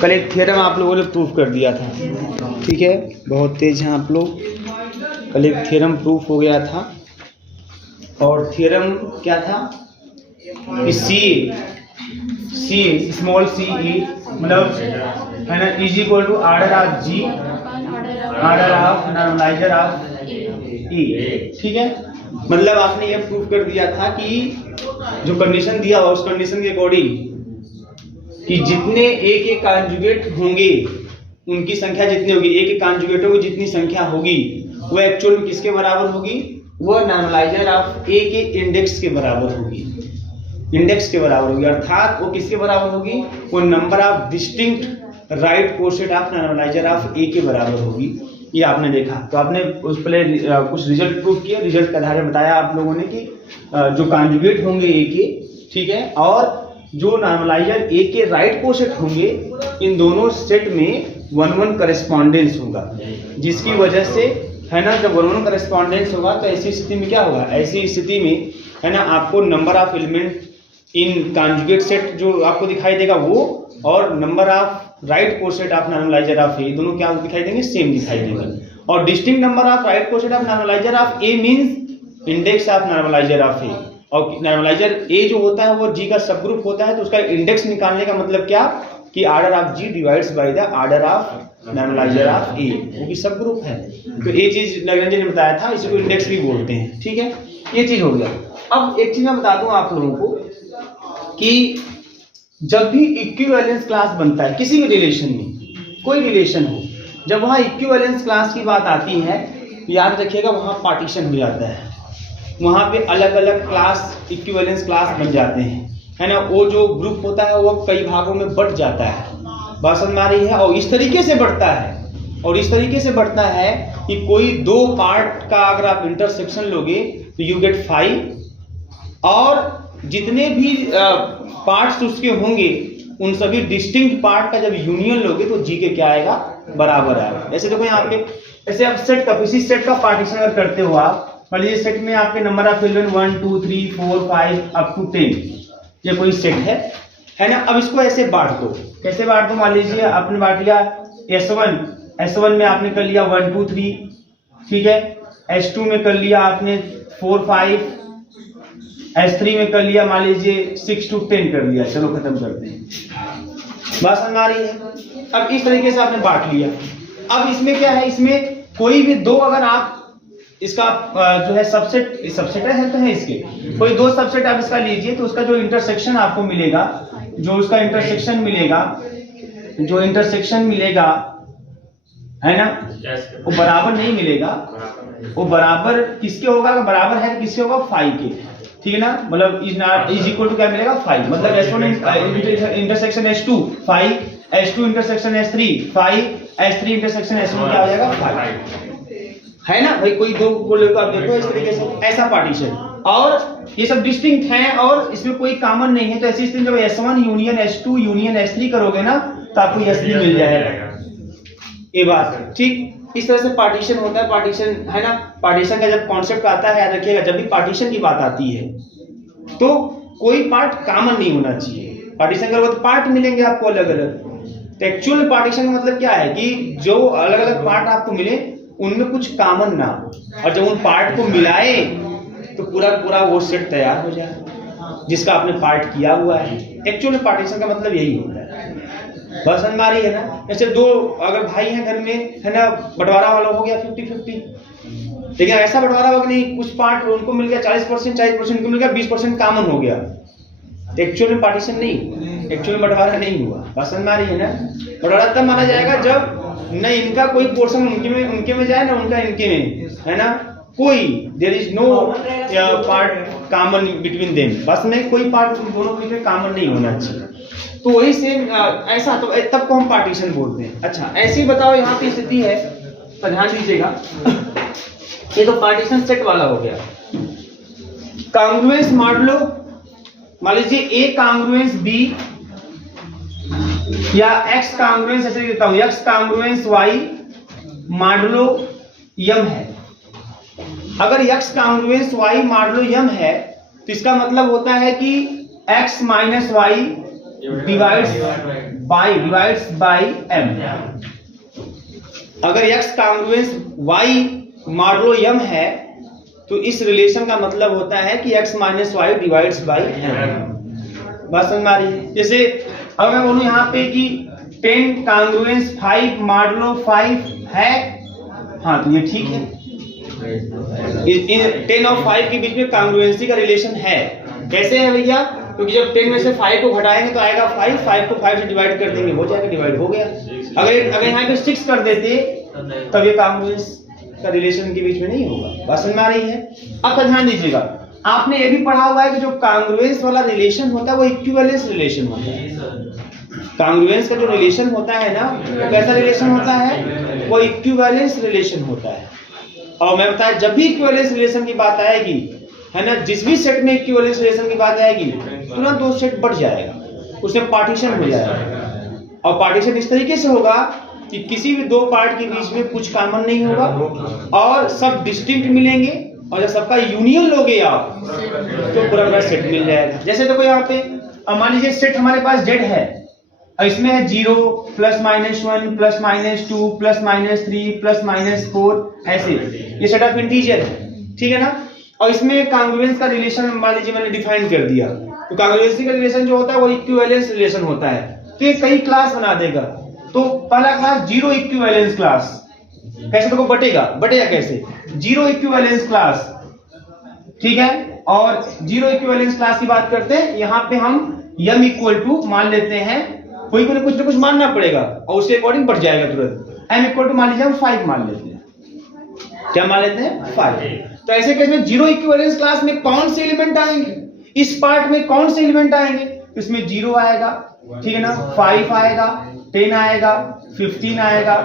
कल एक थ्योरम आप लोगों ने प्रूफ कर दिया था, ठीक है, बहुत तेज हैं आप लोग। कल एक थ्योरम प्रूफ हो गया था और थ्योरम क्या था कि सी स्मॉल सी ई मतलब है ना is equal to order of G order of normalizer of E, ठीक है। मतलब आपने ये प्रूफ कर दिया था कि जो कंडीशन दिया हुआ उस कंडीशन के अकॉर्डिंग कि जितने ए के कॉन्जुगेट होंगे उनकी संख्या जितनी होगी, ए के कॉन्जुगेटों की जितनी संख्या होगी वो एक्चुअल में किसके बराबर होगी, वो नॉर्मलाइजर ऑफ ए के इंडेक्स के बराबर होगी, इंडेक्स के बराबर होगी। अर्थात वो किसके बराबर होगी, वो number of distinct right coset of normalizer of A के बराबर होगी। ये आपने देखा, तो आपने उस पहले कुछ रिजल्ट प्रूफ किया, रिजल्ट के आधार पर बताया आप लोगों ने कि जो कॉन्जुगेट होंगे ए के, ठीक है, और जो नॉर्मलाइजर ए के राइट कोसेट होंगे इन दोनों सेट में 1-1 करेस्पॉन्डेंस होगा, जिसकी वजह से है ना जब 1-1 करेस्पॉन्डेंस होगा तो ऐसी स्थिति में क्या होगा, ऐसी स्थिति में है ना आपको number of element in conjugate set जो आपको दिखाई देगा वो और number of right coset of normalizer of A दोनों क्या दिखाई देंगे, सेम दिखाई देंगे। और distinct number of right coset of normalizer of A means index of normalizer of A, और नॉर्मलाइजर ए जो होता है वो जी का सब ग्रुप होता है, तो उसका इंडेक्स निकालने का मतलब क्या कि order of G divides by the order of normalizer of A, वो भी सब ग्रुप है। तो ये चीज लैग्रेंज ने बताया था, इसी को इंडेक्स भी बोलते हैं, ठीक है, ये चीज हो गया। अब एक चीज मैं बता दूं आप लोगों को कि जब भी इक्विवेलेंस क्लास बनता है किसी भी रिलेशन में, कोई रिलेशन हो, जब वहां इक्विवेलेंस क्लास की बात आती है याद रखिएगा वहां पार्टीशन हो जाता है, वहां पे अलग अलग क्लास इक्विवेलेंस क्लास बन जाते हैं, है ना। वो जो ग्रुप होता है वो कई भागों में बढ़ जाता है, बात समझ में आ रही है। और इस तरीके से बढ़ता है, और इस तरीके से बढ़ता है कि कोई दो पार्ट का अगर आप इंटरसेक्शन लोगे तो यू गेट 5, और जितने भी पार्ट्स उसके होंगे उन सभी डिस्टिंक्ट पार्ट का जब यूनियन लोगे तो जी के क्या आएगा, बराबर आएगा। ऐसे देखो यहाँ पे ऐसे आप सेट का किसी सेट का पार्टीशन अगर करते हो आप, मान लीजिए सेट में आपके number of element 1 2 3 4 5 up to 10, ये कोई सेट है ना। अब इसको ऐसे बांट दो, कैसे बांट दो, मान लीजिए आपने बांट लिया S1 में आपने कर लिया 1 2 3, ठीक है, S2 में कर लिया आपने 4 5, S3 में कर लिया मान लीजिए 6 to 10 कर लिया, चलो खत्म करते हैं, बात समझ आ रही है। अब इस तरीके से आपने बांट लिया। अब इसमें क्या है, इसमें कोई भी दो अगर आप इसका जो है सबसेट है तो है इसके कोई दो सबसेट आप इसका लीजिए तो उसका जो इंटरसेक्शन आपको मिलेगा, जो उसका इंटरसेक्शन मिलेगा है ना, वो बराबर नहीं मिलेगा, वो बराबर किसके होगा, बराबर है तो किसके होगा, 5 के, ठीक है ना। मतलब इज इक्वल टू क्या मिलेगा, 5, मतलब S1 intersection S2 5, S2 intersection S3 5, S3 intersection S1 क्या हो जाएगा, 5, है ना भाई। कोई दो को लेकर आप देखो इस तरीके से ऐसा पार्टीशन, और ये सब डिस्टिंक्ट हैं और इसमें कोई कॉमन नहीं है, तो ऐसी स्थिति जब S1 union S2 union S3 करोगे ना तो आपको S3 मिल जाएगा, ये बात ठीक। इस तरह से पार्टीशन होता है, पार्टीशन है ना। पार्टीशन का जब कॉन्सेप्ट आता है याद रखिएगा, जब भी पार्टीशन की बात आती है तो कोई पार्ट कॉमन नहीं होना चाहिए। पार्टीशन करोगे तो पार्ट मिलेंगे आपको अलग अलग, तो एक्चुअल पार्टीशन का मतलब क्या है कि जो अलग अलग पार्ट आपको मिले उनमें कुछ कॉमन ना हो, और जब उन पार्ट को मिलाए तो पूरा वो सेट तैयार हो जाए जिसका आपने पार्ट किया हुआ है। एक्चुअल पार्टीशन का मतलब यही होता है, बस समझ में आ रही है ना। जैसे दो अगर भाई हैं घर में, है ना, बंटवारा वाला हो गया 50-50, लेकिन ऐसा बंटवारा होगा नहीं, कुछ पार्ट उनको मिल गया 40% उनको मिल गया, 20% कॉमन हो गया, एक्चुअल में पार्टीशन नहीं, एक्चुअल में बंटवारा नहीं हुआ, बस समझ में आ रही है ना। बंटवारा तब माना जाएगा जब न इनका कोई पोर्शन उनके में जाए ना उनका इनके में, है ना, कोई there is no part common between them, बस में कोई पार्ट दोनों के बीच कॉमन नहीं होना चाहिए। तो वही सेम ऐसा, तो तब को हम पार्टीशन बोलते हैं। अच्छा ऐसे ही बताओ यहाँ पे स्थिति है, तो ध्यान दीजिएगा, ये तो पार्टीशन सेट वाला हो गया। कांग्रुएंस मॉडुलो, मान लीजिए A कांग्रुएंस B या X कांग्रुएंस, ऐसे देता हूं, X कांग्रुएंस Y मॉडुलो M है। अगर X कांग्रुएंस Y मॉडुलो M है तो इसका मतलब होता है कि X minus Y divides by m। अगर x कांग्रुएंस y मॉडुलो m है तो इस रिलेशन का मतलब होता है कि x minus y divides by m। बात समझ में आ रही है? जैसे अगर मैं बोलूं यहाँ पे कि 10 कांग्रुएंस 5 मॉडुलो 5 है, हाँ तो ये ठीक है, इन 10 और 5 के बीच में कांग्रुएंसी का रिलेशन है। कैसे है भैया? क्योंकि जब 10 में से 5 को घटाएंगे तो आएगा 5 को 5 से डिवाइड कर देंगे, हो जाएगा, डिवाइड हो गया। अगर यहाँ पे 6 कर देते तब ये कांग्रुएंस का रिलेशन के बीच में नहीं होगा। बात समझ में आ रही है? अब ध्यान दीजिएगा, आपने ये भी पढ़ा हुआ है कि जो कांग्रुएंस वाला रिलेशन होता है वो इक्विवेलेंस रिलेशन होता है। कांग्रुएंस का जो रिलेशन होता है ना, वो कैसा रिलेशन होता है? वो इक्विवेलेंस रिलेशन होता है। और मैं बताया, जब भी इक्विवेलेंस रिलेशन की बात आएगी, है ना, जिस भी सेट में इक्विवेलेंस रिलेशन की बात आएगी तुरंत वो सेट बढ़ जाएगा, उसमें पार्टीशन हो जाएगा। और पार्टीशन इस तरीके से होगा कि किसी भी दो पार्ट के बीच में कुछ कॉमन नहीं होगा और सब डिस्टिंक्ट मिलेंगे, और जब सबका यूनियन लोगे आप तो पूरा सेट मिल जाएगा। जैसे देखो यहाँ पे मान लीजिए सेट हमारे पास Z है और इसमें है 0 plus minus 1 plus minus 2 plus minus 3 plus minus 4, ऐसे ये सेट ऑफ इंटीजर है, ठीक है ना। और इसमें कांग्रुएंस का रिलेशन मान लीजिए मैंने डिफाइन कर दिया, तो कांग्रुएंसी का रिलेशन जो होता है वो इक्विवेलेंस रिलेशन होता है। तो ये कई क्लास बना देगा। तो पहला क्लास जीरो इक्विवेलेंस क्लास, कैसे देखो बटेगा कैसे? जीरो इक्विवेलेंस क्लास, ठीक है। और जीरो इक्विवेलेंस क्लास की बात करते हैं, यहाँ पे हम m इक्वल टू मान लेते हैं, कोई को कुछ ना कुछ मानना पड़ेगा और उसके अकॉर्डिंग बढ़ जाएगा तुरंत। m इक्वल टू मान लीजिए हम 5 मान लेते हैं, क्या मान लेते हैं? 5। तो ऐसे केस में जीरो इक्विवेलेंस क्लास में कौन से एलिमेंट आएंगे, इस पार्ट में कौन से एलिमेंट आएंगे? इसमें 0 आएगा, ठीक है ना, 5 आएगा, 10 आएगा, 15 आएगा,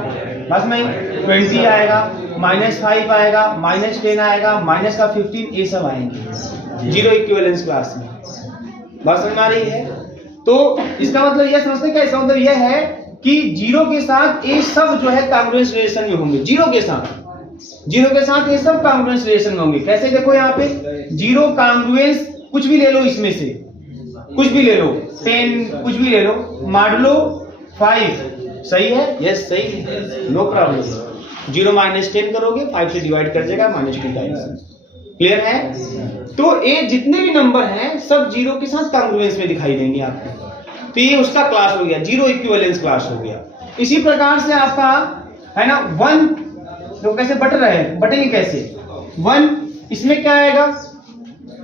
बस में 20 आएगा, -5 आएगा, -10 आएगा, माइनस का 15, ये सब आएंगे जीरो इक्विवेलेंस क्लास में। बात समझ में आ रही है? तो इसका मतलब यह समझते हैं क्या? इसका मतलब यह है कि जीरो के साथ ये सब जो है कांग्रुएंस रिलेशन में होंगे। जीरो के साथ ये सब कांग्रुएंस रिलेशन में होंगे। कैसे? देखो यहाँ पे जीरो कांग्रुएंस कुछ भी ले लो, इसमें से कुछ भी ले लो, 10 कुछ भी ले लो, मॉडुलो 5 सही है? यस सही है, नो प्रॉब्लम। 0 - 10 करोगे 5 से डिवाइड कर देगा -2 टाइम्स। क्लियर है? तो ये जितने भी नंबर हैं सब जीरो के साथ कांग्रुएंस में दिखाई देंगे आपको। तो ये उसका क्लास हो गया, जीरो इक्विवेलेंस क्लास हो गया। इसी प्रकार से आपका है ना 1, तो कैसे बट रहे हैं, बटेंगे कैसे? 1 इसमें क्या आएगा?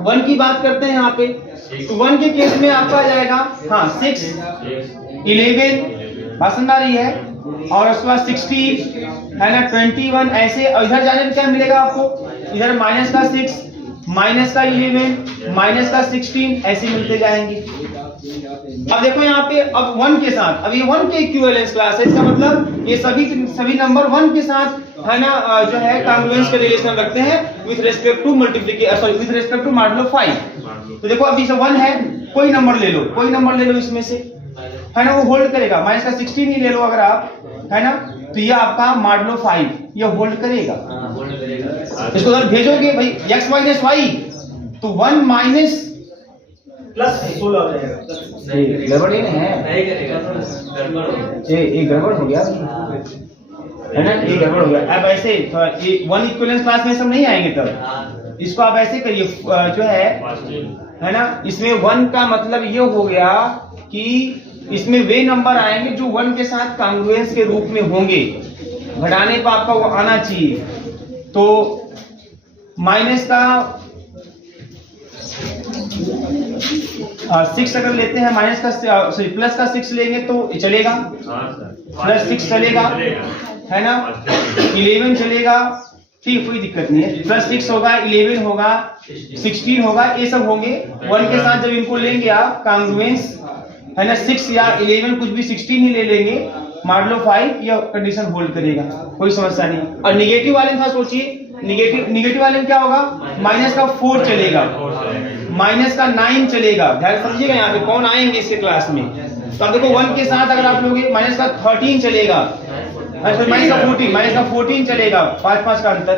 1 की बात करते हैं यहाँ पे, तो 1 के केस में आपका आ जाएगा, हाँ 6, 11, बात समझ आ रही है, और उसके बाद 60 है ना, 21, ऐसे। और इधर जाने में क्या मिलेगा आपको? इधर माइनस का 6, माइनस का 11, माइनस का 16, ऐसे मिलते जाएंगे। अब देखो यहाँ पे, अब 1 के साथ, अब ये 1 के इक्विवेलेंस क्लास है, इसका मतलब ये सभी नंबर 1 के साथ है ना जो है कांग्रुएंस के रिलेशन रखते हैं with respect to multiplication, sorry with respect to modulo 5। तो देखो अभी से 1 है, कोई नंबर ले लो इसमें से, है ना, वो होल्ड करेगा। माइनस का 16 ही ले लो अगर आप, है ना, तो ये आपका मॉडुलो 5 ये होल्ड करेगा। इसको अगर भेजोगे भाई x माइनस वाई, तो 1 माइनस प्लस 16 हो जाएगा। गड़बड़ नहीं है, ये गड़बड़ हो गया है ना, ये गड़बड़ हो गया। अब ऐसे 1 इक्विवेलेंस क्लास में सब नहीं आएंगे, तब इसको आप ऐसे करिए जो है ना, इसमें 1 का मतलब ये हो गया कि इसमें वे नंबर आएंगे जो 1 के साथ कांग्रुएंस के रूप में होंगे, घटाने पर आपका वो आना चाहिए। तो माइनस का 6 अगर लेते हैं, माइनस का सॉरी प्लस का 6 लेंगे तो चलेगा, +6 चलेगा, है ना, 11 चलेगा, ठीक, कोई दिक्कत नहीं है। +6 होगा, 11 होगा, 16 होगा, ये सब होंगे 1 के साथ। जब इनको लेंगे आप कांग्रुएंस, है ना, 6 या 11 कुछ भी 16 ही ले लेंगे, मॉडुलो 5 यह कंडीशन होल्ड करेगा, कोई समस्या नहीं। और निगेटिव वाले में सोचिए, निगेटिव वाले में क्या होगा? माइनस का 4 चलेगा, माइनस का 9 चलेगा। ध्यान समझिएगा यहाँ पे कौन आएंगे इसके क्लास में। तो अब देखो 1 के साथ अगर आप लोगे माइनस का 13 चलेगा, माइनस का 14 चलेगा, 5 का अंतर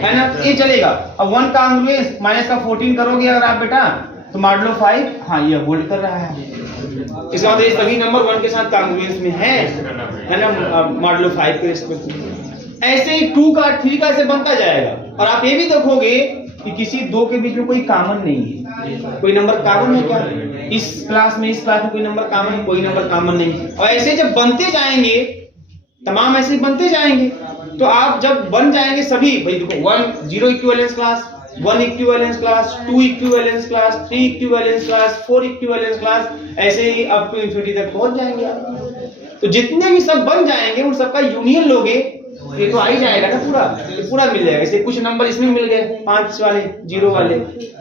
है ना, ये चलेगा। अब 1 का माइनस का 14 करोगे अगर आप बेटा, तो मॉडुलो 5 हाँ ये होल्ड कर रहा है। इसका मतलब ये सभी नंबर 1 के साथ कांग्रुएंस में है ना, मॉडुलो 5 के रिस्पेक्ट में। ऐसे ही 2 का 3 का ऐसे बनता जाएगा। और आप ये भी देखोगे कि किसी दो के बीच में कोई कॉमन नहीं है। कोई नंबर कॉमन है क्या? इस क्लास में कोई नंबर कॉमन है? कोई नंबर कॉमन नहीं। और ऐसे जब बनते जाएंगे, तमाम ऐसे बनते जाएंगे, तो आप जब बन जाएंगे सभी, भाई देखो 1 0 equivalence class, 1 equivalence class, 2 equivalence class, 3 equivalence class, 4 equivalence class, ऐसे ही अप टू इंफिनिटी तक पहुंच जाएंगे आप। तो जितने भी सब बन जाएंगे उन सबका यूनियन लोगे, ये तो आ ही जाएगा ना पूरा, ये पूरा मिल जाएगा। ऐसे कुछ नंबर इसमें मिल गए 5 वाले, 0 वाले,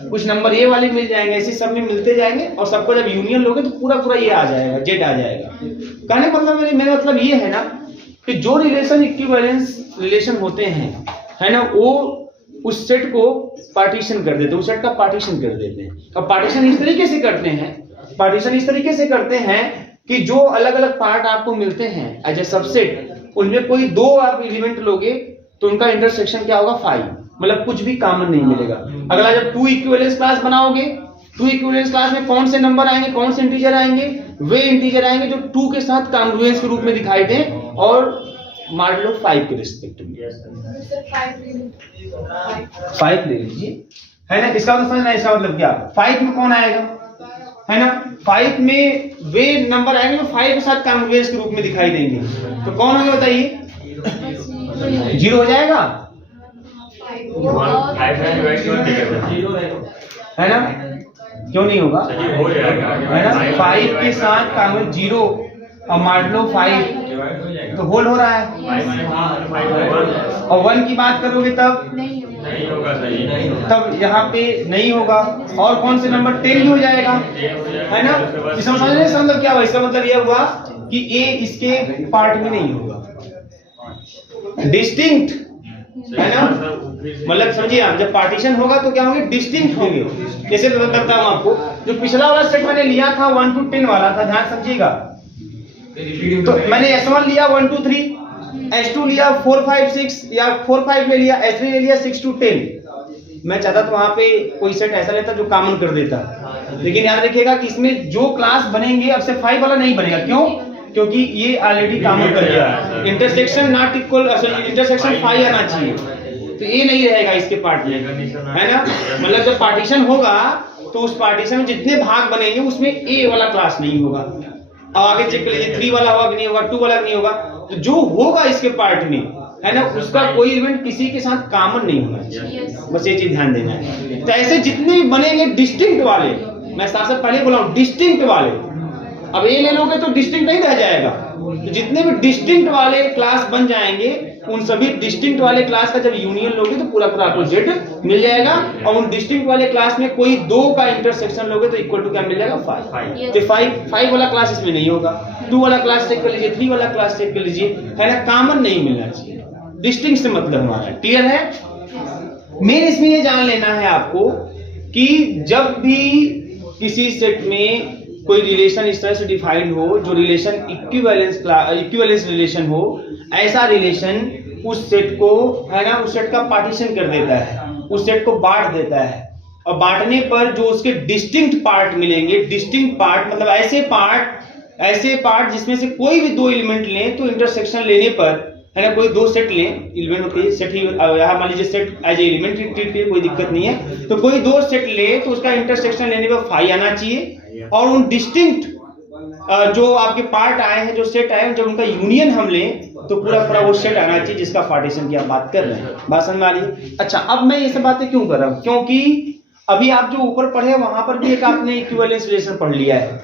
कुछ नंबर ये वाले मिल जाएंगे, ऐसे सब में मिलते जाएंगे और सबको जब यूनियन लोगे तो पूरा पूरा ये आ जाएगा, जेड आ जाएगा। कहने का मतलब मेरा मतलब ये है ना कि जो रिलेशन इक्विवेलेंस रिलेशन होते हैं, है ना, वो उस सेट को पार्टीशन कर देते हैं, उस सेट का पार्टीशन कर देते हैं। अब पार्टीशन इस तरीके से करते हैं, पार्टीशन इस तरीके से करते हैं कि जो अलग अलग पार्ट आपको मिलते हैं एज ए सबसेट, उनमें कोई 2 आप एलिमेंट लोगे तो उनका इंटरसेक्शन क्या होगा? 5, मतलब कुछ भी कॉमन नहीं मिलेगा। अगला जब 2 इक्विवेलेंस क्लास बनाओगे, 2 इक्विवेलेंस क्लास में कौन से नंबर आएंगे, कौन से इंटीजर आएंगे? वे इंटीजर आएंगे जो 2 के साथ कांग्रुएंस के रूप में दिखाई दें और मॉडुलो 5 के रिस्पेक्ट में। 5 ले लीजिए, है ना। इसका मतलब समझना, इसका मतलब क्या? 5 में कौन आएगा, है ना? 5 में वे नंबर आएंगे जो 5 के साथ कांग्रुएंस के रूप में दिखाई देंगे। तो कौन होंगे बताइए? 0 हो जाएगा, है ना? क्यों नहीं होगा? है ना, 5 के साथ कांग्रुएंस 0 और मॉडुलो 5 तो होल हो रहा है। और 1 की बात करोगे तब नहीं होगा, तब यहाँ पे नहीं होगा। और कौन से नंबर? 10 ही हो जाएगा, है ना। इसका मतलब क्या हुआ? इसका मतलब यह हुआ कि ए इसके पार्ट में नहीं होगा, डिस्टिंक्ट, है ना। मतलब समझिए आप, जब पार्टीशन होगा तो क्या होंगे? डिस्टिंक्ट होंगे। जैसे बताता हूँ आपको, जो पिछला वाला सेट मैंने लिया था 1 to 10 वाला था, ध्यान समझिएगा। तो मैंने S1 लिया 1 to 3, S2 लिया 4 5 6 या 4 5 ले लिया, S3 ले लिया 6 to 10। मैं चाहता तो वहां पे कोई सेट ऐसा लेता जो कॉमन कर देता, लेकिन याद रखिएगा कि इसमें जो क्लास बनेंगे अब से 5 वाला नहीं बनेगा। क्यों? क्योंकि ये ऑलरेडी कॉमन कर दिया, इंटरसेक्शन नॉट इक्वल, इंटरसेक्शन 5 आना चाहिए, तो ये नहीं रहेगा इसके पार्ट में, है ना। मतलब जब पार्टीशन होगा तो उस पार्टीशन में जितने भाग बनेंगे उसमें ए वाला क्लास नहीं होगा। अब आगे चेक कर लीजिए, 3 वाला होगा कि नहीं होगा, 2 वाला नहीं होगा। तो जो होगा इसके पार्ट में, है ना, उसका कोई इवेंट किसी के साथ कॉमन नहीं होना चाहिए, बस ये चीज ध्यान देना है। तो ऐसे जितने भी बनेंगे डिस्टिंक्ट वाले, मैं सबसे पहले बोला हूं डिस्टिंक्ट वाले, अब ए ले लोगे तो डिस्टिंक्ट नहीं रह जाएगा। तो जितने भी डिस्टिंक्ट वाले क्लास बन जाएंगे, उन सभी डिस्टिंक्ट वाले क्लास का जब यूनियन लोगे तो पूरा पूरा आपको जेड मिल जाएगा। और उन डिस्टिंक्ट वाले क्लास में कोई 2 का इंटरसेक्शन लोगे तो इक्वल टू क्या मिल जाएगा? 5। तो 5 वाला क्लास इसमें नहीं होगा। 2 वाला क्लास चेक कर लीजिए, 3 वाला क्लास चेक कर लीजिए, है ना। कॉमन नहीं मिलना चाहिए, डिस्टिंक्ट से मतलब हमारा। क्लियर है? मेन इसमें ये जान लेना है आपको कि जब भी किसी सेट में कोई रिलेशन इस तरह से डिफाइंड हो, जो रिलेशन इक्विवेलेंस रिलेशन हो, ऐसा रिलेशन उस सेट को, है ना, उस सेट का पार्टीशन कर देता है, उस सेट को बांट देता है। और बांटने पर जो उसके डिस्टिंक्ट पार्ट मिलेंगे, डिस्टिंक्ट पार्ट मतलब ऐसे पार्ट जिसमें से कोई भी 2 एलिमेंट लें तो इंटरसेक्शन लेने पर, है ना, कोई 2 सेट लें, एलिमेंट होते हैं सेट ही, यहाँ मान लीजिए set as a element treat किए, कोई दिक्कत नहीं है। तो कोई 2 सेट ले तो उसका इंटरसेक्शन लेने पर 5 आना चाहिए। और उन डिस्टिंक्ट जो आपके पार्ट आए हैं, जो सेट आए हैं, जब उनका यूनियन हम लें तो पूरा पूरा वो सेट आना चाहिए जिसका पार्टीशन की आप बात कर रहे हैं। बात समझ में आ रही है? अच्छा, अब मैं ये सब बातें क्यों कर रहा हूं? क्योंकि अभी आप जो ऊपर पढ़े वहां पर भी एक आपने इक्विवेलेंस रिलेशन पढ़ लिया है,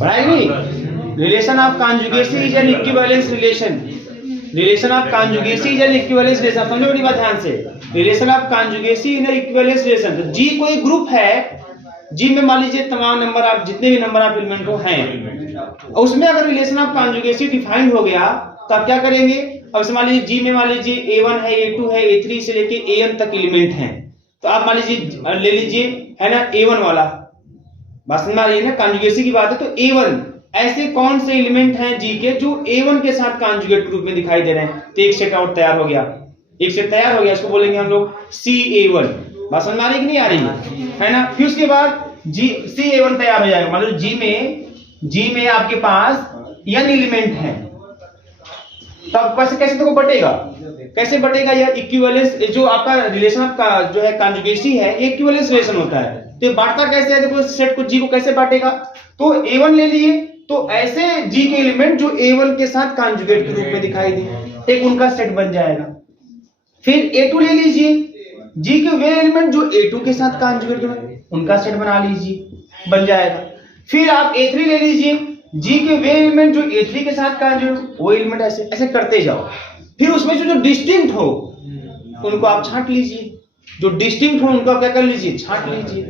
पढ़ा है नहीं? Relation of conjugacy is an equivalence relation, relation of conjugacy is an equivalence relation. समझो मेरी बात ध्यान से, relation of conjugacy in equivalence relation. तो जी कोई ग्रुप है, जी में मान लीजिए तमाम नंबर आप जितने भी नंबर आप एलिमेंट हो हैं, उसमें अगर रिलेशन ऑफ कॉन्जुगेसी डिफाइंड हो गया तो आप क्या करेंगे? अब मान लीजिए जी में मान लीजिए A1 है, A2 है, A3 से लेके AN तक एलिमेंट हैं, तो आप मान लीजिए ले लीजिए, है ना, A1 वाला। बात समझ में आ रही है ना? कॉन्जुगेसी की बात है तो A1, ऐसे कौन से एलिमेंट हैं जी के जो A1 के साथ कॉन्जुगेट रूप में दिखाई दे रहे हैं? तो एक सेट आउट तैयार हो गया, एक सेट तैयार हो गया, इसको बोलेंगे हम लोग CA1। बात समझ में आ रही कि नहीं आ रही है ना? फिर उसके बाद जी CA1 तैयार हो जाएगा, मतलब जी में जी में आपके पास n एलिमेंट है, तब कैसे देखो बटेगा, कैसे बटेगा? यह इक्विवेलेंस, जो आपका रिलेशन आपका जो है कॉन्जुगेसी है, ये इक्विवेलेंस रिलेशन होता है। तो बांटता कैसे है? देखो सेट को जी को कैसे बांटेगा, तो A1 ले लिए, तो ऐसे जी के एलिमेंट जो A1 के साथ कॉन्जुगेट के रूप में दिखाई दे, एक उनका सेट बन जाएगा। फिर A2 ले लीजिए, जी के वे एलिमेंट जो A2 के साथ कॉन्जुगेट है उनका सेट बना लीजिए, बन जाएगा। फिर आप A3 ले लीजिए, जी के वे एलिमेंट जो A3 के साथ कॉन्जुगेट, वो एलिमेंट ऐसे ऐसे करते जाओ। फिर उसमें जो डिस्टिंक्ट हो उनको आप छांट लीजिए, जो डिस्टिंक्ट हो उनको आप क्या कर लीजिए, छांट लीजिए।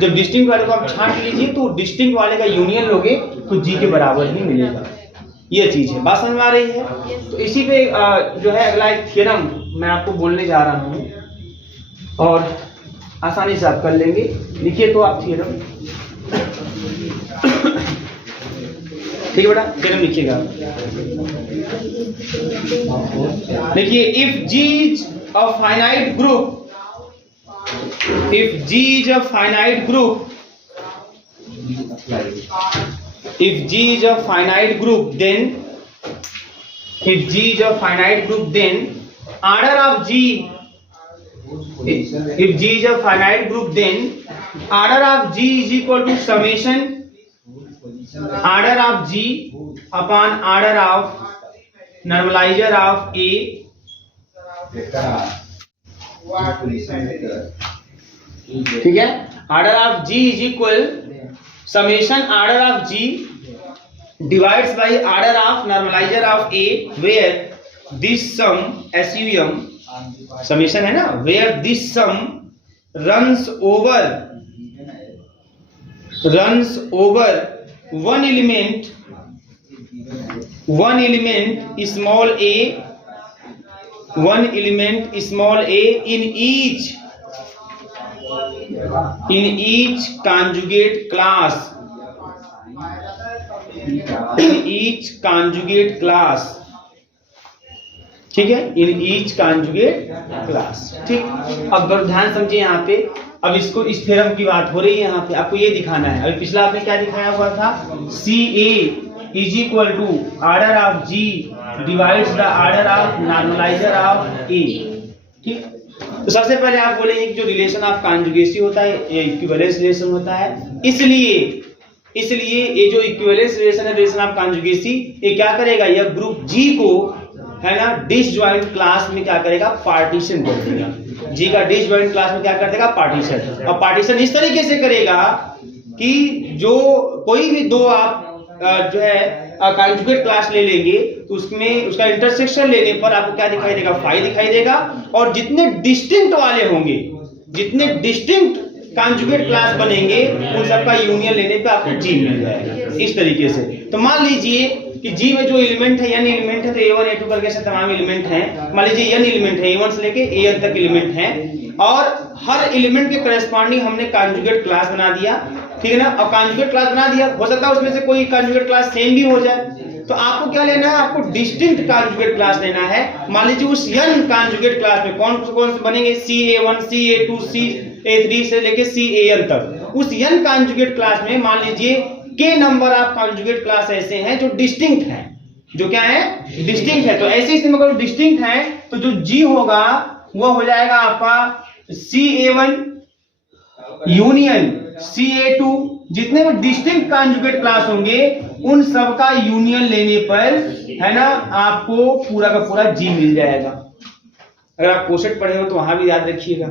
जब डिस्टिंक्ट वाले को आप छांट लीजिए तो डिस्टिंक्ट वाले का यूनियन लोगे तो जी के बराबर ही मिलेगा। ये चीज है, बात समझ में आ रही है? तो इसी पे जो है अगला एक थ्योरम मैं आपको बोलने जा रहा हूं और आसानी से आप कर लेंगे। लिखिए तो आप थ्योरम, ठीक है बेटा, थ्योरम लिखिएगा। देखिए, if G is a finite group, if G is a finite group, if G is a finite group, then if G is a finite group, then order of G, if G is a finite group, then order of G is equal to summation order of G upon order of normalizer of A ठीक है। Order of G is equal summation order of G divides by order of normalizer of A, where this sum SUM summation है ना, where this sum runs over one element small A in each conjugate class, ठीक है, in each conjugate class। ठीक, अब ध्यान समझिए यहाँ पे, अब इसको इस थ्योरम की बात हो रही है यहाँ पे, आपको ये दिखाना है। अभी पिछला आपने क्या दिखाया हुआ था, CA is equal to order of G divides the order of normalizer of A। ठीक, तो सबसे पहले आप बोलेंगे कि जो रिलेशन ऑफ कॉन्जुगेसी होता है ये इक्विवेलेंस रिलेशन होता है। इसलिए ये जो इक्विवेलेंस रिलेशन है, रिलेशन ऑफ कॉन्जुगेसी, ये क्या करेगा, यह ग्रुप जी को है ना डिसजॉइंट क्लास में क्या करेगा, पार्टीशन कर देगा। जी का डिसजॉइंट क्लास में क्या कर देगा, पार्टीशन। और पार्टीशन इस तरीके से करेगा कि जो कोई भी दो आप जो है कॉन्जुगेट क्लास ले लेंगे तो उसमें उसका इंटरसेक्शन लेने पर आपको क्या दिखाई देगा, फाई दिखाई देगा। और जितने डिस्टिंक्ट वाले होंगे, जितने डिस्टिंक्ट कॉन्जुगेट क्लास बनेंगे, उन सबका यूनियन लेने पे आपको जी मिल जाएगा। इस तरीके से तो मान लीजिए कि जी में जो एलिमेंट है, n एलिमेंट है, तो A1 A2 करके से तमाम एलिमेंट हैं। मान लीजिए n एलिमेंट है, A1 से लेके AN तक एलिमेंट हैं, और हर एलिमेंट के करस्पॉन्डिंग हमने कॉन्जुगेट क्लास बना दिया, ठीक है ना। और कॉन्जुगेट क्लास बना दिया, हो सकता है उसमें से कोई कॉन्जुगेट क्लास सेम भी हो जाए, तो आपको क्या लेना है, आपको डिस्टिंक्ट कॉन्जुगेट क्लास लेना है। मान लीजिए उस n कॉन्जुगेट क्लास में कौन से बनेंगे, CA1 CA2 CA3 से लेके CAN तक। उस n कॉन्जुगेट क्लास में मान लीजिए k number of conjugate class ऐसे हैं जो डिस्टिंक्ट हैं, जो क्या है, डिस्टिंक्ट है। तो ऐसे स्थिति में अगर डिस्टिंक्ट है तो जो g होगा वो हो जाएगा आपका CA1 यूनियन CA2। जितने भी डिस्टिंक्ट कॉन्जुगेट क्लास होंगे उन सब का यूनियन लेने पर है ना आपको पूरा का पूरा जी मिल जाएगा। अगर आप कोशेट पढ़े हो तो वहां भी याद रखिएगा,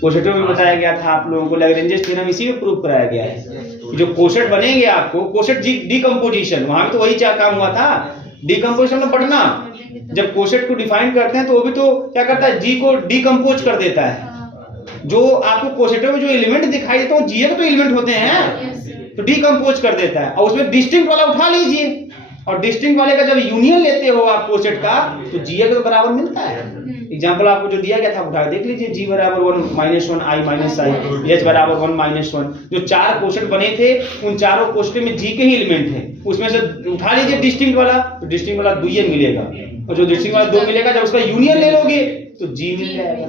कोशेटों में बताया गया था आप लोगों को, लैग्रेंजेस थ्योरम इसी में प्रूव कराया गया है। जो कोशेट बनेंगे आपको, कोशेट डिकम्पोजिशन, वहां भी तो वही क्या काम हुआ था, डिकम्पोजिशन में पढ़ना। जब कोशेट को डिफाइन करते हैं तो वो भी तो क्या करता है, जी को डिकम्पोज कर देता है। जो आपको कोशेटों में जो एलिमेंट दिखाई देता है वो जी के तो एलिमेंट होते हैं, तो डिकम्पोज कर देता है। और उसमें डिस्टिंक्ट वाला उठा लीजिए, और डिस्टिंक्ट वाले का जब यूनियन लेते हो आप कोशेट का, तो जी के तो बराबर मिलता है। एग्जांपल आपको जो दिया गया था उठा देख लीजिए, जी बराबर 1 - 1 I - I, H बराबर 1 - 1। जो चार कोशेट बने थे उन चारों कोशेट में जी के ही एलिमेंट हैं, उसमें से उठा लीजिए डिस्टिंक्ट वाला, तो डिस्टिंक्ट वाला 2 मिलेगा, और जो डिस्टिंक्ट वाला 2 मिलेगा जब उसका यूनियन ले लोगे तो जी मिल जाएगा।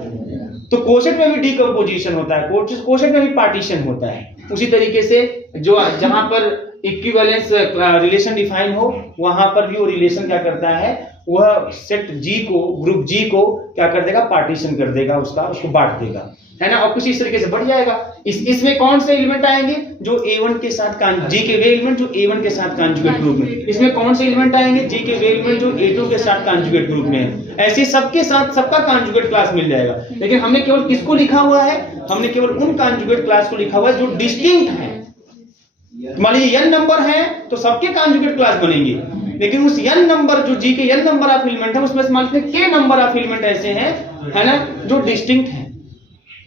तो कोशेट में भी डिकम्पोजिशन होता है, कोशेट में भी पार्टीशन होता है। उसी तरीके से जो जहां पर इक्विवेलेंस रिलेशन डिफाइन हो, वहां पर भी वो रिलेशन क्या करता है, वह सेट जी को, ग्रुप जी को क्या कर देगा, पार्टीशन कर देगा, उसको बांट देगा, है ना। और कुछ इस तरीके से बढ़ जाएगा। इसमें कौन से एलिमेंट आएंगे, जो A1 के साथ जी के वे एलिमेंट जो A1 के साथ कॉन्जुगेट ग्रुप में। इसमें कौन से एलिमेंट आएंगे, जी के वे एलिमेंट जो A2 के साथ कॉन्जुगेट ग्रुप में है। ऐसे सबके साथ सबका कॉन्जुगेट क्लास मिल जाएगा। लेकिन हमने केवल किसको लिखा हुआ है, हमने केवल उन कॉन्जुगेट क्लास को लिखा हुआ है जो डिस्टिंक्ट है। मान लीजिए n नंबर है तो सबके कॉन्जुगेट क्लास बनेंगे, लेकिन उस n नंबर जो जी के n नंबर ऑफ एलिमेंट है उसमें से मान लीजिए k नंबर ऑफ एलिमेंट ऐसे हैं, है ना, जो डिस्टिंक्ट है,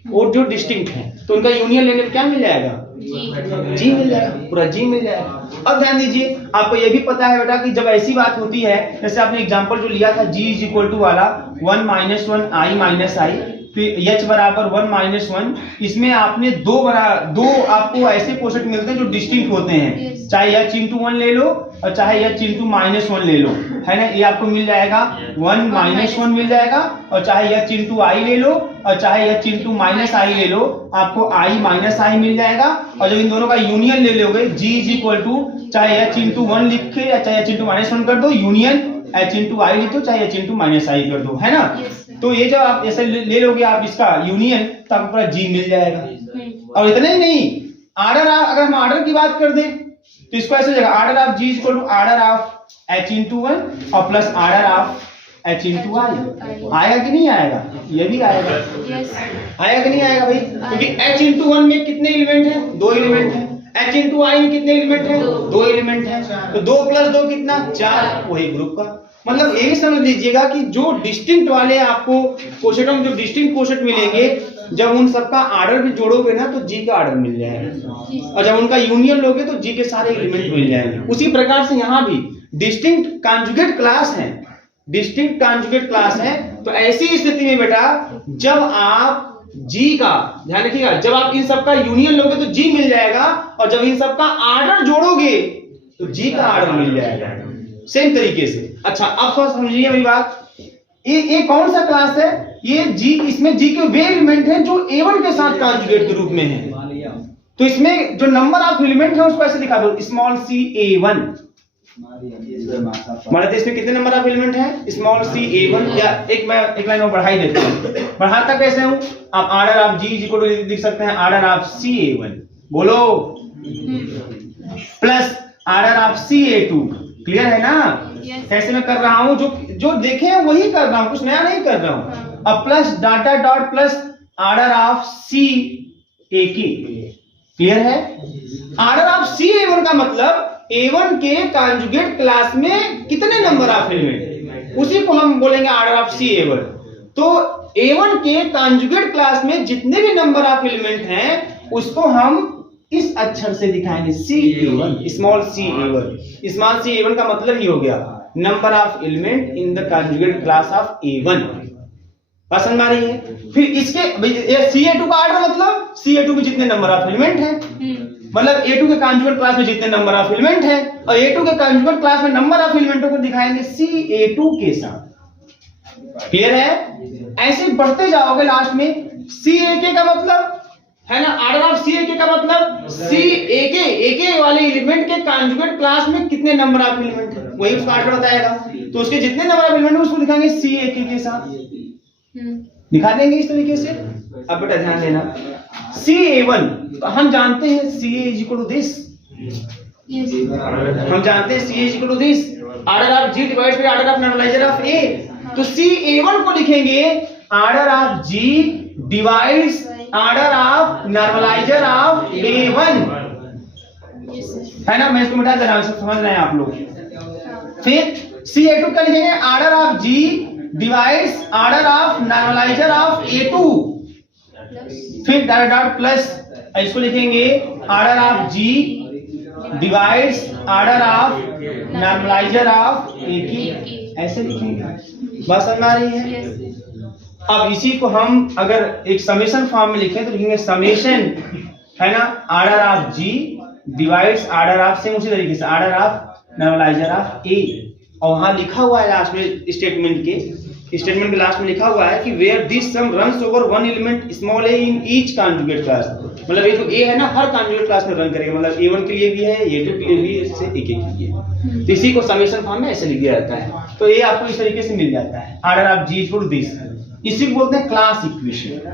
और जो डिस्टिंक्ट है तो उनका यूनियन लेने में क्या मिल जाएगा, जी मिल जाएगा, पूरा जी मिल जाएगा। अब ध्यान दीजिए, आपको ये भी पता है बेटा कि जब ऐसी बात होती है, जैसे आपने एग्जांपल जो लिया था g इज इक्वल टू वाला 1 - 1 i - i, फिर h बराबर 1 - 1, इसमें आपने दो आपको ऐसे कोशेंट मिलते हैं जो डिस्टिंक्ट होते हैं, चाहे h into 1 ले लो और चाहे h into -1 ले लो, है ना। ये आपको मिल जाएगा 1 - 1 मिल जाएगा, और चाहे h into i ले लो और चाहे h into -i ले लो, आपको i - i मिल जाएगा। और जब इन दोनों का यूनियन ले लोगे, g इज इक्वल टू चाहे h into 1 लिख के या चाहे h into -1 कर दो, यूनियन h into i लिख दो, चाहे h into -i कर दो, है ना। तो ये जब आप ऐसे ले लोगे आप इसका यूनियन, तो आपको पूरा जी मिल जाएगा। और इतना ही नहीं, आर्डर, अगर हम आर्डर की बात कर दें तो इसको ऐसे हो जाएगा, order of G equal to order of h into 1 और plus order of h into i। आएगा कि नहीं आएगा, ये भी आएगा, आएगा कि नहीं आएगा भाई, क्योंकि h into 1 में कितने एलिमेंट हैं, 2 एलिमेंट हैं, h into i में कितने एलिमेंट हैं, 2 एलिमेंट हैं, तो 2 + 2 कितना, 4, वही ग्रुप का। मतलब ये भी समझ लीजिएगा कि जो डिस्टिंक्ट वाले आपको कोशेंटों में जो डिस्टिंक्ट कोशेंट मिलेंगे, जब उन सबका आर्डर भी जोड़ोगे ना तो जी का आर्डर मिल जाएगा, और जब उनका यूनियन लोगे तो जी के सारे एलिमेंट मिल जाएंगे। उसी प्रकार से यहाँ भी डिस्टिंक्ट कॉन्जुगेट क्लास है, डिस्टिंक्ट कॉन्जुगेट क्लास है। तो ऐसी स्थिति में बेटा जब आप जी का ध्यान रखिएगा, जब आप इन सबका यूनियन लोगे तो जी मिल जाएगा, और जब इन सबका आर्डर जोड़ोगे तो जी का आर्डर मिल जाएगा, सेम तरीके से। अच्छा, अब थोड़ा समझिए मेरी बात, ये कौन सा क्लास है, ये जी, इसमें जी के वे एलिमेंट हैं जो A1 के साथ कॉन्जुगेट के रूप में है। तो इसमें जो नंबर ऑफ एलिमेंट है उसको ऐसे दिखा दो, स्मॉल c A1। मान लीजिए इसमें कितने नंबर ऑफ एलिमेंट है, स्मॉल c A1, या एक लाइन में बढ़ा ही देता हूं, बढ़ाता कैसे हूं, आप order of G equal to लिख सकते हैं आर्डर ऑफ c A1, बोलो, plus order of c A2। Clear है ना। ऐसे मैं कर रहा हूं, जो देखे हैं वही कर रहा हूं, कुछ नया नहीं कर रहा हूं। अब plus data dot plus order of C A की। क्लियर है। आर्डर ऑफ सी A1 का मतलब A1 के कॉन्जुगेट क्लास में कितने नंबर ऑफ एलिमेंट, उसी को हम बोलेंगे आर्डर ऑफ सी A1। तो A1 के कॉन्जुगेट क्लास में जितने भी नंबर ऑफ एलिमेंट हैं उसको हम इस अक्षर से दिखाएंगे CA1, small CA1। Small CA1 का मतलब ही हो गया number of element in the conjugate class of A1। पसंद आ रही है। फिर इसके CA2 का आर्डर मतलब CA2 में जितने नंबर ऑफ एलिमेंट हैं, मतलब A2 के कॉन्जुगेट क्लास में जितने नंबर ऑफ एलिमेंट हैं, और A2 के कॉन्जुगेट क्लास में नंबर ऑफ एलिमेंटों को दिखाएंगे CA2 के साथ। क्लियर है। ऐसे बढ़ते जाओगे, लास्ट में CAK का मतलब है ना, आर्डर ऑफ CAK का मतलब CAK वाले एलिमेंट के कॉन्जुगेट क्लास में कितने नंबर ऑफ एलिमेंट है, वही उसका आर्डर बताएगा। तो उसके जितने नंबर ऑफ एलिमेंट है उसको दिखाएंगे CAK के साथ, दिखा देंगे इस तरीके से। अब बेटा ध्यान देना, CA1 तो हम जानते हैं CA is equal to this, हम जानते हैं CA is equal to this, order of G divide by order of normalizer of A। तो CA1 को लिखेंगे order of G divides order of normalizer of A1, है ना। मैं इसको मिटा दे रहा हूं, समझ रहे हैं आप लोग। फिर CA2 का लिखेंगे order of G divides order of normalizer of A2, फिर डॉट डॉट प्लस इसको लिखेंगे order of G divides order of normalizer of A, ऐसे लिखेंगे। बात समझ आ रही है। अब इसी को हम अगर एक समेशन फॉर्म में लिखें तो लिखेंगे समेशन, है ना, order of G divides order of, same उसी तरीके से order of normalizer of A। और वहां लिखा हुआ है लास्ट में स्टेटमेंट के स्टेटमेंट के लास्ट में लिखा हुआ है कि where this sum runs over one element small a in each conjugate class, मतलब ये जो ए है ना हर कॉन्जुगेट क्लास में रन करेगा, मतलब A1 के लिए भी है, A2 के लिए भी, इससे एक के लिए। तो इसी को समेशन फॉर्म में ऐसे लिख दिया जाता है। तो ये आपको इस तरीके से मिल जाता है order of G equal to this, इसी को बोलते हैं क्लास इक्वेशन।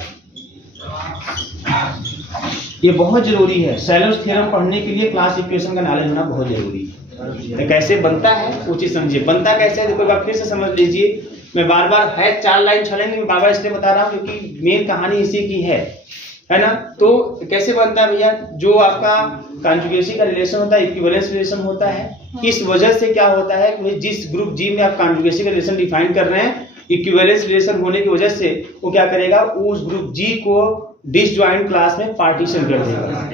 ये बहुत जरूरी है, शैलोस थ्योरम पढ़ने के लिए क्लास इक्वेशन का नॉलेज होना बहुत जरूरी है। तो कैसे बनता है वो चीज समझिए, बनता कैसे है देखो एक बार फिर से समझ लीजिए। मैं बार बार है 4 लाइन 6 लाइन मैं बार बार इसलिए बता रहा हूँ क्योंकि मेन कहानी इसी की है ना। तो कैसे बनता है भैया, जो आपका कॉन्जुगेसी का रिलेशन होता है, इक्विवेलेंस रिलेशन होता है, इस वजह से क्या होता है कि जिस ग्रुप जी में आप कॉन्जुगेसी का रिलेशन डिफाइन कर रहे हैं, इक्विवेलेंस रिलेशन होने की वजह से वो क्या करेगा, उस ग्रुप जी को डिसजॉइंट क्लास में पार्टीशन कर देगा,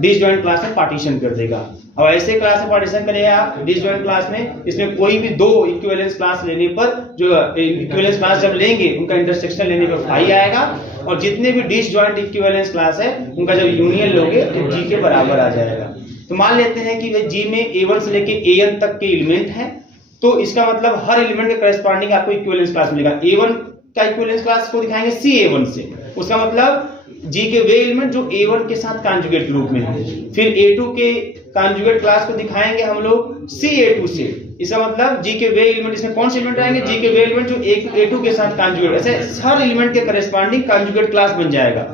डिसजॉइंट क्लास में पार्टीशन कर देगा। अब ऐसे क्लास में पार्टीशन करेगा आप डिसजॉइंट क्लास में, इसमें कोई भी दो इक्विवेलेंस क्लास लेने पर, जो इक्विवेलेंस क्लास जब लेंगे उनका इंटरसेक्शन लेने पर फाई आएगा, और जितने भी डिसजॉइंट इक्विवेलेंस क्लास है उनका जब यूनियन लोगे तो जी के बराबर आ जाएगा। तो मान लेते हैं कि जी में A1 से लेके AN तक के एलिमेंट है, तो इसका मतलब हर एलिमेंट के करस्पॉन्डिंग आपको इक्विवेलेंस क्लास मिलेगा। A1 का इक्विवेलेंस क्लास को दिखाएंगे CA1 से, उसका मतलब जी के वे एलिमेंट जो A1 के साथ कॉन्जुगेट ग्रुप में है। फिर A2 के कॉन्जुगेट क्लास को दिखाएंगे हम लोग CA2 से, इसका मतलब जी के वे एलिमेंट, इसमें कौन से एलिमेंट रहेंगे, जी के वे एलिमेंट जो A2 के साथ कॉन्जुगेट, ऐसे हर एलिमेंट के करस्पॉन्डिंग कॉन्जुगेट क्लास बन जाएगा।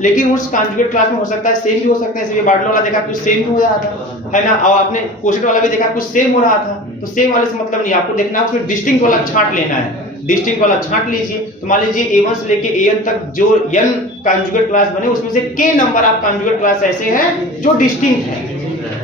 लेकिन उस कॉन्जुगेट क्लास में हो सकता है सेम भी हो सकता है, इसलिए बाटलो वाला देखा कुछ सेम भी हो रहा था, है ना, और आपने कोशेट वाला भी देखा कुछ सेम हो रहा था। तो सेम वाले से मतलब नहीं, आपको देखना है फिर डिस्टिंक्ट वाला छांट लेना है, डिस्टिंक्ट वाला छांट लीजिए। तो मान लीजिए A1 से लेके AN तक जो n कॉन्जुगेट क्लास बने, उसमें से k नंबर आप कॉन्जुगेट क्लास ऐसे हैं जो डिस्टिंक्ट है।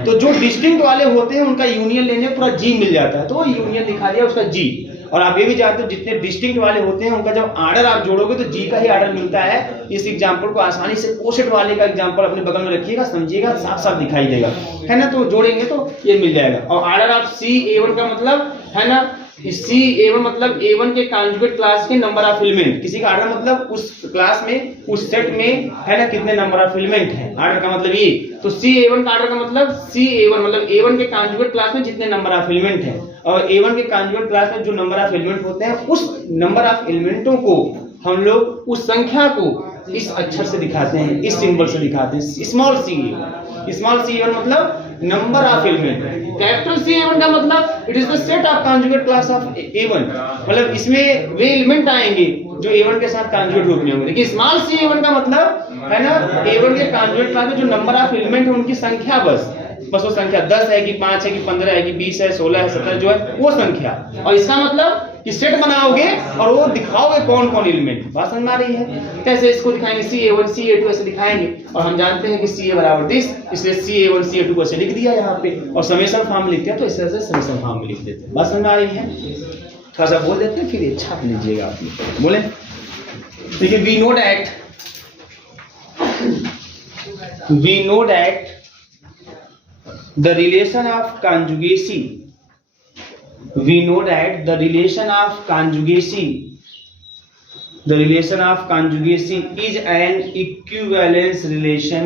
तो जो डिस्टिंक्ट वाले होते हैं उनका यूनियन लेने पूरा G मिल जाता है, तो यूनियन दिखा दिया उसका G। और आप ये भी जानते हो जितने डिस्टिंक्ट वाले होते हैं उनका जब आर्डर आप जोड़ोगे तो G का ही आर्डर मिलता है। इस एग्जांपल को आसानी से कोशेट वाले का एग्जांपल अपने बगल में रखिएगा, समझिएगा, साफ साफ दिखाई देगा, है ना। तो जोड़ेंगे तो ये मिल जाएगा। और आर्डर ऑफ CA1 का मतलब है ना, CA1 मतलब A1 के कॉन्जुगेट क्लास के नंबर ऑफ एलिमेंट, किसी का आर्डर मतलब उस क्लास में, उस सेट में, है ना, कितने नंबर ऑफ एलिमेंट है, आर्डर का मतलब ये। तो CA1 का आर्डर का मतलब CA1 मतलब A1 के कॉन्जुगेट क्लास में जितने नंबर ऑफ एलिमेंट है, और A1 के कॉन्जुगेट क्लास में जो नंबर ऑफ एलिमेंट होते हैं, उस नंबर ऑफ एलिमेंटों को हम लोग, उस संख्या को इस अक्षर से दिखाते हैं, इस सिंबल से दिखाते हैं, स्मॉल CA1 मतलब number of element. Capital CA1 का मतलब it is the set of conjugate class of A1, मतलब इसमें वे एलिमेंट आएंगे जो A1 के साथ कॉन्जुगेट ग्रुप में होंगे। लेकिन स्मॉल CA1 का मतलब है ना, A1 के कॉन्जुगेट क्लास में जो नंबर ऑफ एलिमेंट है उनकी संख्या, बस वो संख्या 10 है कि 5 है कि 15 है कि 20 है 16 है 17 जो है वो संख्या। और इसका मतलब कि सेट बनाओगे और वो दिखाओगे कौन कौन एलिमेंट, बात समझ में आ रही है। कैसे इसको दिखाएंगे, CA1 CA2 ऐसे दिखाएंगे, और हम जानते हैं कि CA बराबर 10, इसलिए CA1 CA2 को ऐसे लिख दिया यहाँ पे, और समेशन फॉर्म लिखते हैं तो इस तरह से समेशन फॉर्म में लिख देते हैं। बात समझ में आ रही है, थोड़ा सा बोल देते हैं फिर ये छाप लीजिएगा आप, बोले। देखिए we know that the relation of conjugacy, we know that the relation of conjugacy is an equivalence relation.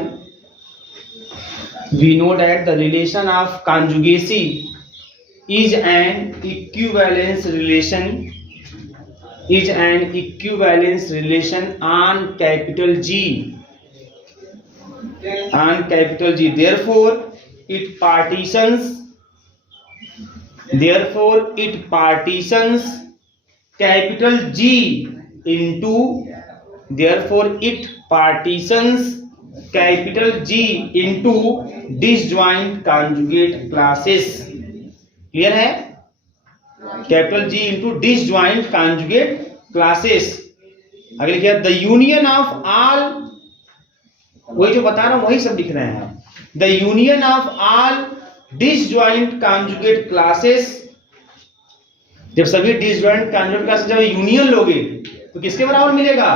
We know that the relation of conjugacy is an equivalence relation on capital G, therefore it partitions capital G into disjoint conjugate classes। Clear है, capital G into disjoint conjugate classes। आगे लिखिए the union of all, वही जो बता रहा हूं वही सब लिख रहे हैं आप। The union of all disjoint conjugate classes, जब सभी disjoint conjugate classes जब यूनियन लोगे तो किसके बराबर मिलेगा,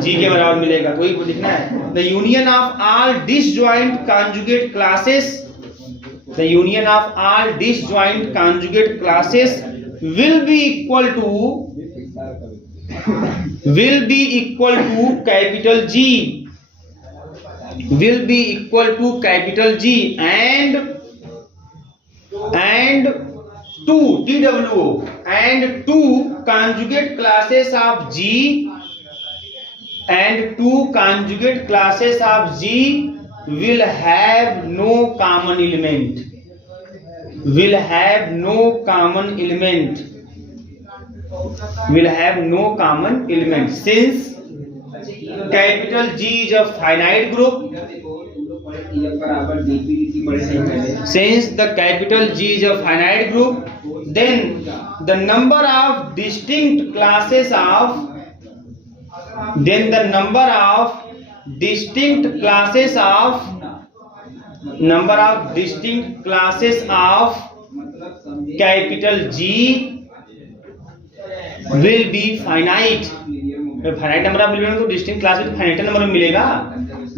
G के बराबर मिलेगा। तो वही लिखना है, the union of all disjoint conjugate classes will be equal to capital G, and two TWO and two conjugate classes of G and two conjugate classes of G will have no common element. Will have no common element. Will have no common element. Since capital G is a finite group. Since the capital G is a finite group, then the number of distinct classes of capital G will be finite. Finite number of element को distinct class में finite number में मिलेगा.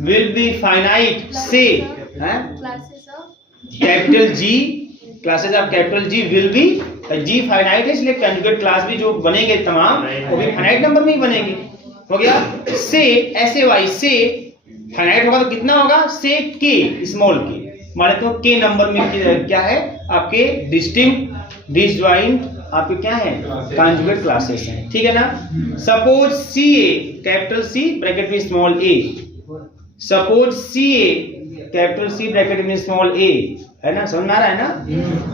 Will be finite से capital G classes of capital G will be. G finite है इसलिए conjugate class भी जो बनेंगे तमाम वो भी फाइनाइट नंबर में ही बनेंगे. हो गया. से ऐसे वाई से फाइनाइट होगा तो कितना होगा? से के स्मॉल के माने तो के नंबर में क्या है आपके डिस्टिंक्ट डिसजॉइंट आपके क्या है कॉन्जुगेट क्लासेस हैं. ठीक है ना. Suppose C A capital C bracket में small A. Suppose C A capital C bracket में स्मॉल ए है ना. समझ में आ रहा है ना.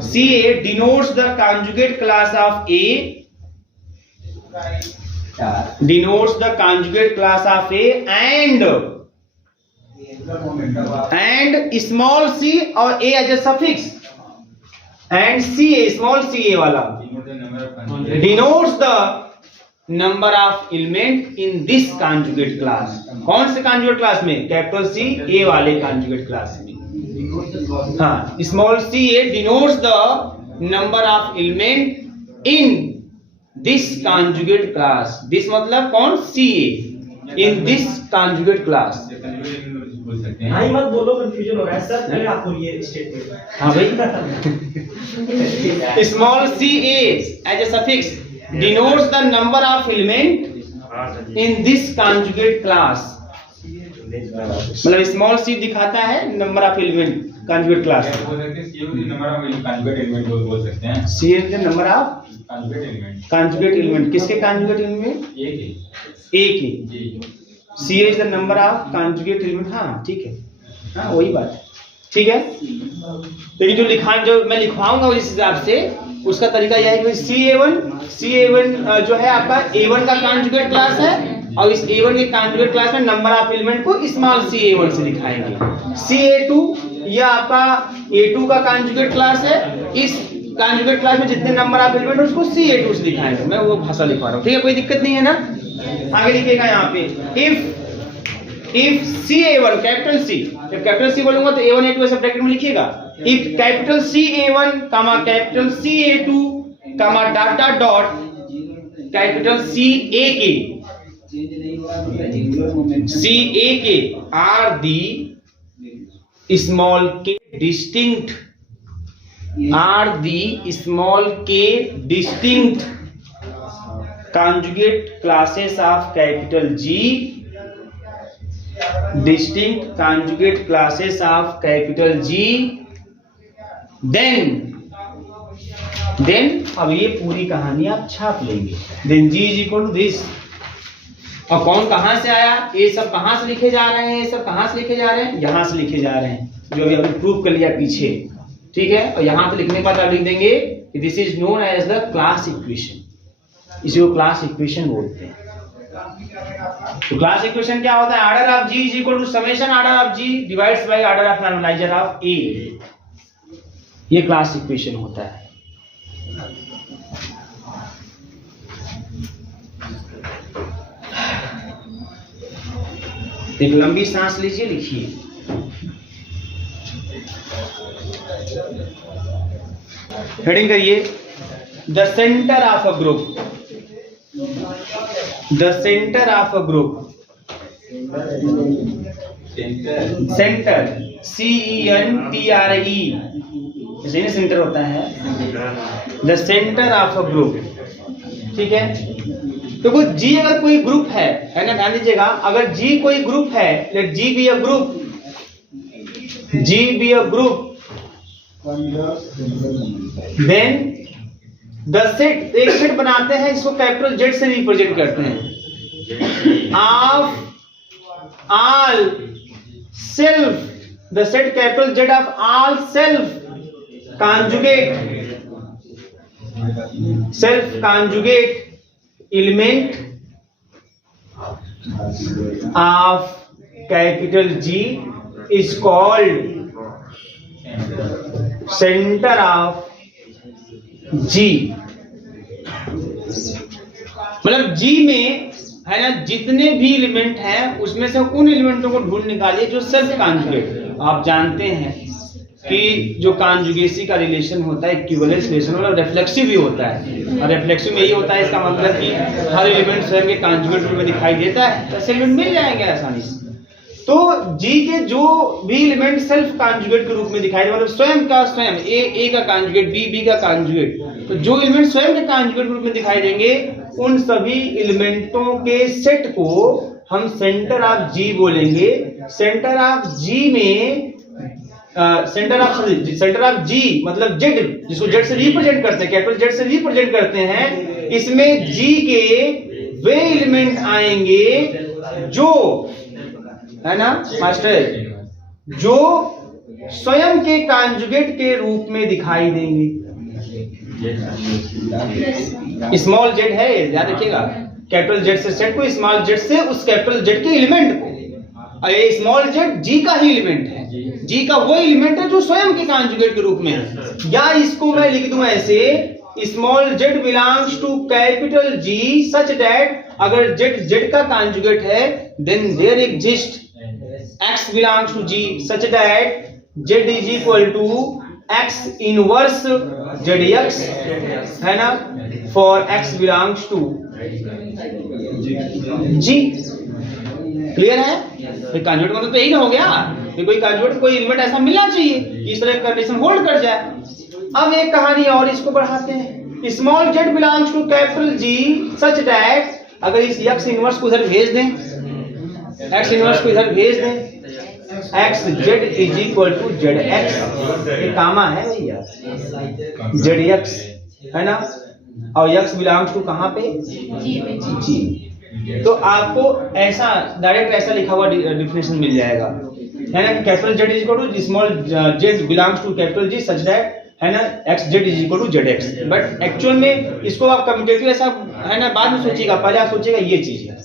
C A denotes the conjugate class of A. Denotes the conjugate class of A and small C और A as a suffix and C A small C A वाला denotes the number of element in this conjugate class. कौन से conjugate class में? Capital C A वाले conjugate class में. हाँ, small C A denotes the number of element in this conjugate class. This मतलब कौन? सी ए in this conjugate class. हाँ मत बोलो कंफ्यूजन हो रहा है सर. पहले आपको ये स्टेटमेंट. हाँ भाई. Small C A as a suffix denotes the number of element in this conjugate class. मतलब स्मॉल सी दिखाता है number of element conjugate class. C is the number of conjugate element. किसके conjugate element? A के. C is the number of conjugate element. हाँ ठीक है. हाँ वही बात है. ठीक है. तो ये जो जो मैं लिखवाऊंगा इस हिसाब से उसका तरीका यह है कि C A1 जो है आपका A1 का कॉन्जुगेट क्लास है और इस A1 के कॉन्जुगेट क्लास में नंबर ऑफ एलिमेंट को स्मॉल C A1 से दिखाएंगे. C A2 यह आपका A2 का कॉन्जुगेट क्लास है. इस कॉन्जुगेट क्लास में जितने नंबर ऑफ एलिमेंट है उसको C A2 से दिखाएंगे. मैं वो भाषा लिखवा रहा हूँ. ठीक है. कोई दिक्कत नहीं है ना. आगे लिखेगा यहाँ पे if C A1 capital C. जब कैपिटल C बोलूंगा तो A1 A2 ऐसे ब्रैकेट में लिखिएगा. if capital C A1 comma capital C A2 comma dot dot dot capital C A के are the small k distinct conjugate classes of capital G. Distinct conjugate classes of capital G. Then अब ये पूरी कहानी आप छाप लेंगे. Then G is equal to this. और कौन कहां से आया? ये सब कहां से लिखे जा रहे हैं? ये सब कहां से लिखे जा रहे हैं? यहां से लिखे जा रहे हैं जो अभी हमने प्रूव कर लिया पीछे. ठीक है. और यहां पे लिखने के बाद आप लिख देंगे this is known as the class equation. इसी को क्लास इक्वेशन बोलते हैं. तो क्लास इक्वेशन क्या होता है? Order of G is equal to summation order of G divides by order of normalizer of A. ये क्लास इक्वेशन होता है. एक लंबी सांस लीजिए. लिखिए हेडिंग करिए the centre of a group. The center of a group. Center CENTRE जैसे सेंटर होता है. The center of a group. ठीक है. तो कोई G अगर कोई ग्रुप है ना, ध्यान दीजिएगा. अगर G कोई ग्रुप है, let G be a group. G be a group. Then the set, एक सेट बनाते हैं इसको कैपिटल जेड से रिप्रेजेंट करते हैं, of all self, the set capital Z of all self conjugate element of capital G is called center of G। मतलब G में है ना जितने भी एलिमेंट हैं उसमें से उन एलिमेंटों को ढूंढ निकालिए जो सेल्फ कॉन्जुगेट। आप जानते हैं कि जो कॉन्जुगेसी का रिलेशन होता है इक्विवेलेंस रिलेशन मतलब रिफ्लेक्सिव भी होता है, और रिफ्लेक्सिव में यही होता है, इसका मतलब कि हर एलिमेंट स्वयं के कॉन्जुगेट रूप में दिखाई देता है, तो ऐसे एलिमेंट मिल जाएंगे आसानी से। तो जी के जो भी एलिमेंट सेल्फ कॉन्जुगेट के रूप में दिखाई दे, मतलब स्वयं का स्वयं, ए का कॉन्जुगेट, बी का कॉन्जुगेट, तो जो एलिमेंट स्वयं के कॉन्जुगेट के रूप में दिखाई देंगे उन सभी एलिमेंटों के सेट को हम सेंटर ऑफ जी बोलेंगे। सेंटर ऑफ जी में सेंटर ऑफ जी मतलब जेड, जिसको जेड से रिप्रेजेंट करते हैं, कैपिटल जेड से रिप्रेजेंट करते हैं, इसमें जी के वे एलिमेंट आएंगे जो है ना मास्टर, जो स्वयं के कॉन्जुगेट के रूप में दिखाई देंगे। स्मॉल जेड है, याद रखिएगा, कैपिटल जेड से सेट को, स्मॉल जेड से उस कैपिटल जेड के एलिमेंट को। ये स्मॉल जेड जी का ही एलिमेंट है, जी का वो एलिमेंट है जो स्वयं के कॉन्जुगेट के रूप में है। या इसको मैं लिख दूं ऐसे, small z belongs to capital G such that, अगर जेड का कॉन्जुगेट है then there exist x belongs to g such that z is equal to x inverse zx, है ना, for x belongs to g। Clear है? Conjugate मतलब तो यही ना हो गया कि कोई कॉन्जुगेट कोई एलिमेंट ऐसा मिलना चाहिए कि इस तरह का कंडीशन होल्ड कर जाए। अब एक कहानी और इसको बढ़ाते हैं, small z belongs to capital G such that, अगर इस x इनवर्स को इधर भेज दें, x इनवर्स को इधर भेज दें, x z is equal to z x, ये कामा है भैया, जेड एक्स है ना, और x बिलोंग्स टू कहां पे, जी। तो आपको ऐसा डायरेक्ट ऐसा लिखा हुआ डिफिनेशन मिल जाएगा, है ना, capital Z is equal to small z belongs to capital G such that, है ना, x z is equal to z x. But actual में इसको आप कम्यूटेटिव ऐसा है ना बाद में सोचिएगा, पहले आप सोचिएगा ये चीज है,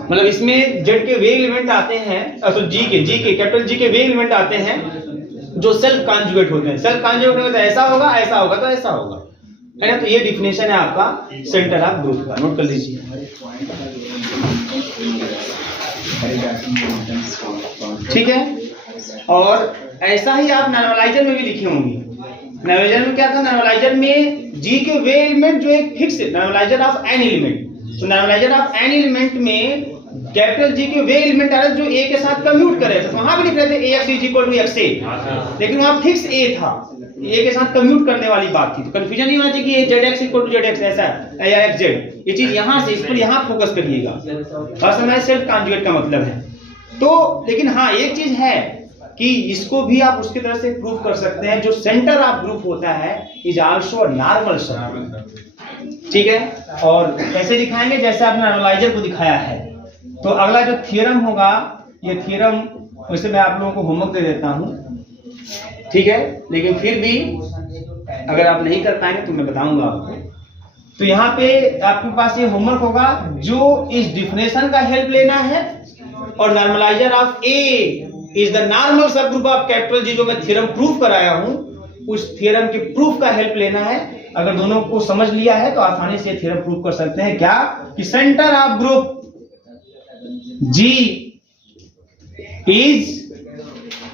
मतलब इसमें जेड के वे एलिमेंट आते हैं, तो जी के कैपिटल जी के वे एलिमेंट आते हैं जो सेल्फ कॉन्जुगेट होते हैं। सेल्फ कॉन्जुगेट होता है ऐसा होगा, ऐसा होगा, तो ऐसा होगा, है ना। तो ये डिफिनेशन है आपका सेंटर ऑफ ग्रुप का, नोट कर लीजिए, ठीक है। और ऐसा ही आप नॉर्मलाइजर में भी लिखे होंगे। नॉर्मलाइजर में क्या था, नॉर्मलाइजर में जी के वे एलिमेंट जो एक fix normaliser of an element, तो नॉर्मलाइजर ऑफ एन एलिमेंट में कैपिटल जी के वे एलिमेंट आ रहे जो ए के साथ कम्यूट करे, तो वहां भी लिख रहे थे ax is equal to x a, लेकिन वहां फिक्स a था, ए के साथ कम्यूट करने वाली बात थी, तो कंफ्यूजन नहीं होना चाहिए कि ये zx इक्वल टू zx ऐसा है या xz, ये चीज यहां से, इस पर यहां फोकस करिएगा, बस हमारे सेल्फ कॉन्जुगेट का मतलब है। तो लेकिन हाँ एक चीज है कि इसको भी आप उसकी तरह से प्रूव कर सकते हैं, जो सेंटर ऑफ ग्रुप होता है इज आल्सो नॉर्मल सब, ठीक है। और कैसे दिखाएंगे, जैसे आपने नॉर्मलाइजर को दिखाया है। तो अगला जो थ्योरम होगा, ये थ्योरम वैसे मैं आप लोगों को होमवर्क दे देता हूं, ठीक है, लेकिन फिर भी अगर आप नहीं कर पाएंगे तो मैं बताऊंगा आपको। तो यहाँ पे आपके पास ये होमवर्क होगा, जो इस डिफिनेशन का हेल्प लेना है, और normaliser of A is the normal subgroup of capital जी, जो मैं थ्योरम प्रूफ कराया हूं, उस थ्योरम के प्रूफ का हेल्प लेना है। अगर दोनों को समझ लिया है तो आसानी से थ्योरम प्रूफ कर सकते हैं, क्या कि centre of group G is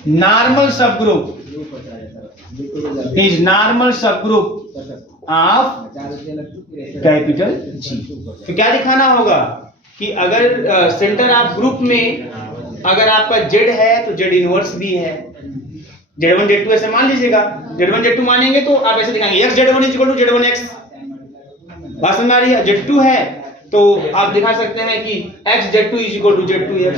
normal subgroup, is normal subgroup of capital G. तो क्या दिखाना होगा कि अगर सेंटर ऑफ ग्रुप में अगर आपका जेड है तो जेड इनवर्स भी है, z1 z2 ऐसे मान लीजिएगा, z1 z2 मानेंगे तो आप ऐसे दिखाएंगे x z1 is equal to z1 x, बात समझ आ रही है। z2 है तो आप दिखा सकते हैं कि x z2 is equal to z2 x,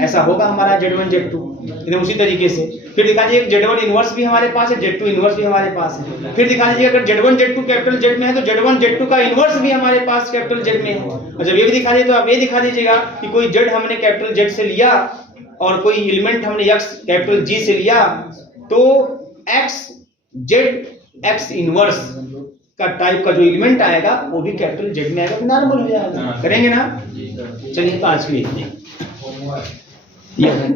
ऐसा होगा हमारा Z1 Z2। एकदम उसी तरीके से फिर दिखा दीजिए Z1 इनवर्स भी हमारे पास है, Z2 इनवर्स भी हमारे पास है। फिर दिखा दीजिए अगर Z1 Z2 कैपिटल Z में है तो Z1 Z2 का इनवर्स भी हमारे पास कैपिटल Z में है। और जब ये भी दिखा दिए तो आप ये दिखा दीजिएगा कि कोई Z हमने कैपिटल Z से लिया और कोई एलिमेंट हमने X कैपिटल G से लिया तो X Z X इनवर्स का टाइप का जो एलिमेंट आएगा वो भी कैपिटल Z में आएगा, तो नॉर्मल हो जाएगा। करेंगे ना? चलिए तो आज के लिए ये है।